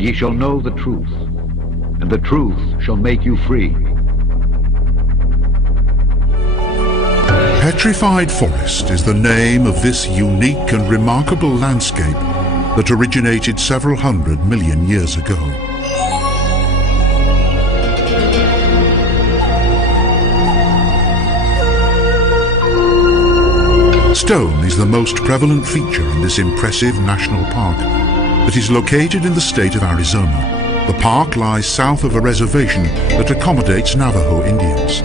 and ye shall know the truth, and the truth shall make you free. Petrified Forest is the name of this unique and remarkable landscape that originated several 100 million years ago. Stone is the most prevalent feature in this impressive national park that is located in the state of Arizona. The park lies south of a reservation that accommodates Navajo Indians.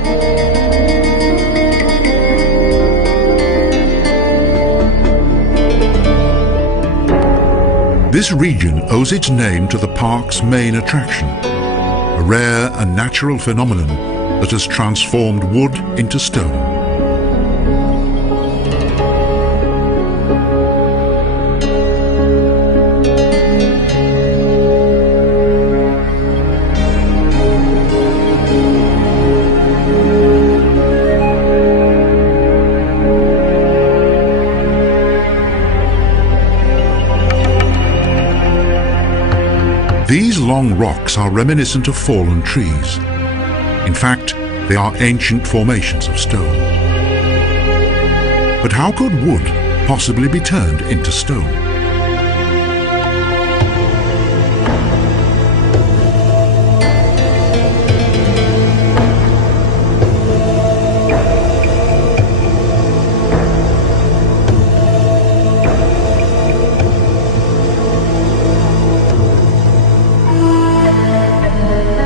This region owes its name to the park's main attraction, a rare and natural phenomenon that has transformed wood into stone. These long rocks are reminiscent of fallen trees. In fact, they are ancient formations of stone. But how could wood possibly be turned into stone?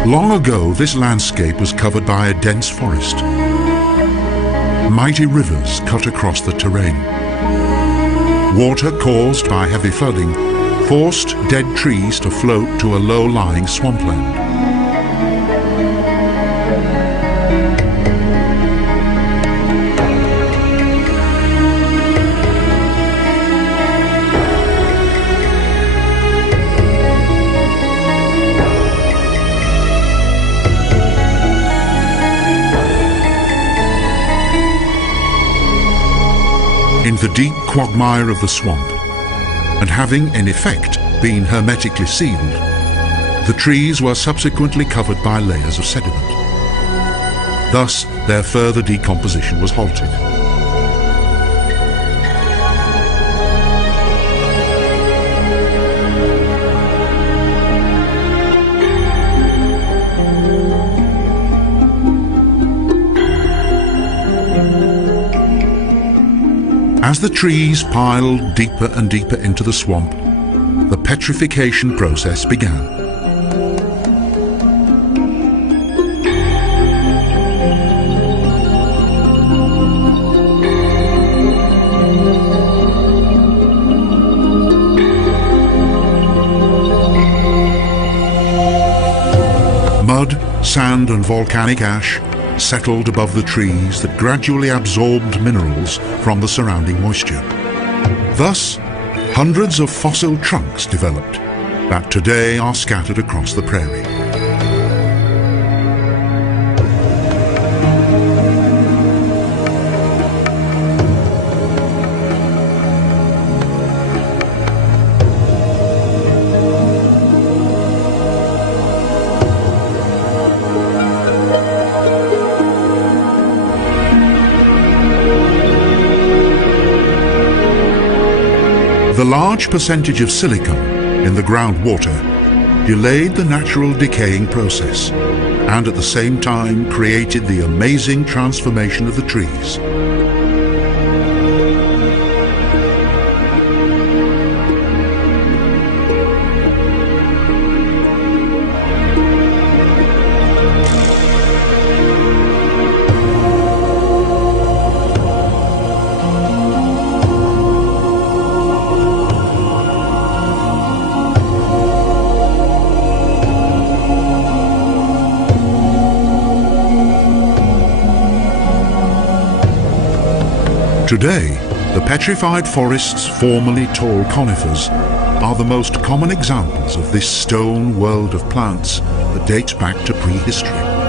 Long ago, this landscape was covered by a dense forest. Mighty rivers cut across the terrain. Water caused by heavy flooding forced dead trees to float to a low-lying swampland. In the deep quagmire of the swamp, and having in effect been hermetically sealed, the trees were subsequently covered by layers of sediment. Thus, their further decomposition was halted. As the trees piled deeper and deeper into the swamp, the petrification process began. Mud, sand, and volcanic ash settled above the trees that gradually absorbed minerals from the surrounding moisture. Thus, hundreds of fossil trunks developed that today are scattered across the prairie. The large percentage of silicon in the groundwater delayed the natural decaying process and at the same time created the amazing transformation of the trees. Today, the petrified forests, formerly tall conifers, are the most common examples of this stone world of plants that dates back to prehistory.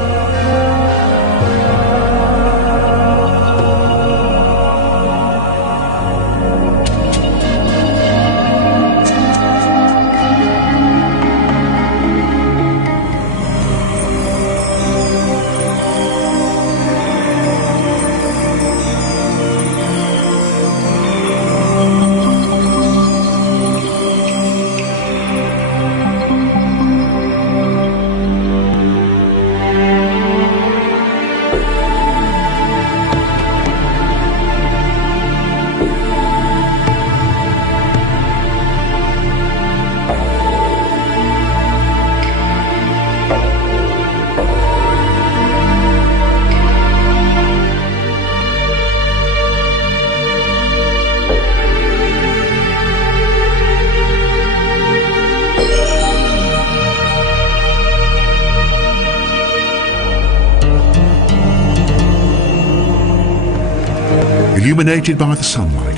illuminated by the sunlight.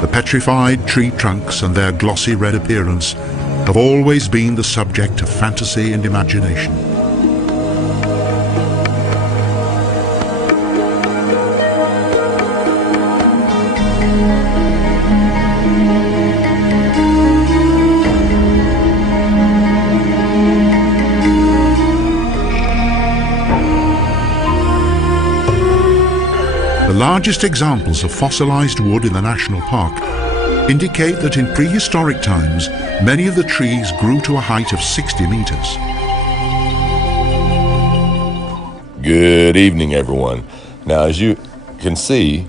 The petrified tree trunks and their glossy red appearance have always been the subject of fantasy and imagination. The largest examples of fossilized wood in the national park indicate that in prehistoric times, many of the trees grew to a height of 60 meters. Good evening, everyone. Now, as you can see,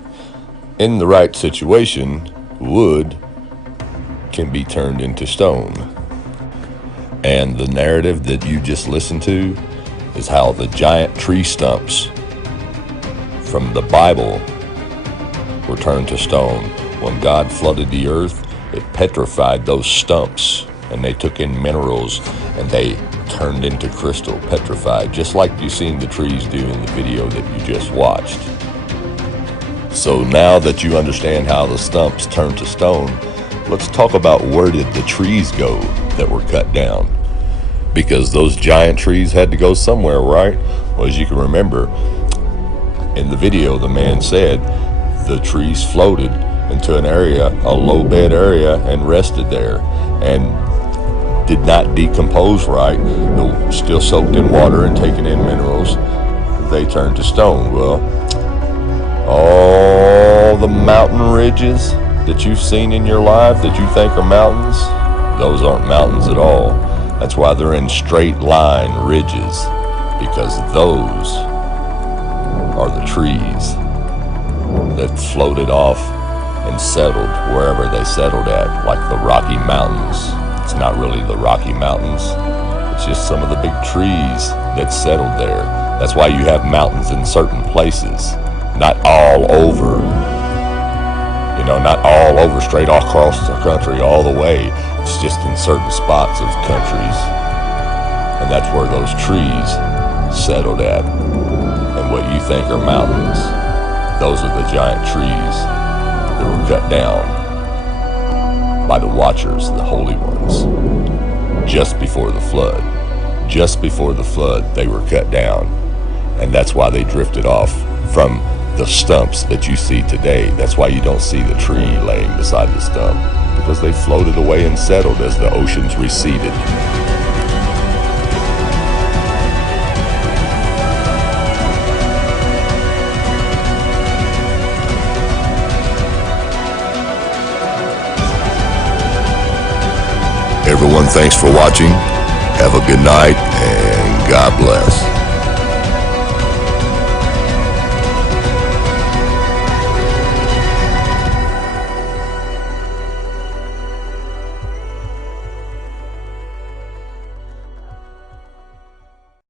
in the right situation, wood can be turned into stone. And the narrative that you just listened to is how the giant tree stumps from the Bible were turned to stone. When God flooded the earth, it petrified those stumps, and they took in minerals and they turned into crystal, petrified, just like you've seen the trees do in the video that you just watched. So now that you understand how the stumps turned to stone, let's talk about where did the trees go that were cut down? Because those giant trees had to go somewhere, right? Well, as you can remember, in the video, the man said the trees floated into an area, a low bed area, and rested there and did not decompose right. They were still soaked in water and taking in minerals. They turned to stone. Well, all the mountain ridges that you've seen in your life that you think are mountains, those aren't mountains at all. That's why they're in straight line ridges, because those are the trees that floated off and settled wherever they settled at, like the Rocky Mountains. It's not really the Rocky Mountains, it's just some of the big trees that settled there. That's why you have mountains in certain places, not all over, not all over straight across the country all the way. It's just in certain spots of countries, and that's where those trees settled at. And what you think are mountains, those are the giant trees that were cut down by the watchers, the holy ones, just before the flood. Just before the flood, they were cut down, and that's why they drifted off from the stumps that you see today. That's why you don't see the tree laying beside the stump, because they floated away and settled as the oceans receded. Everyone, thanks for watching. Have a good night, and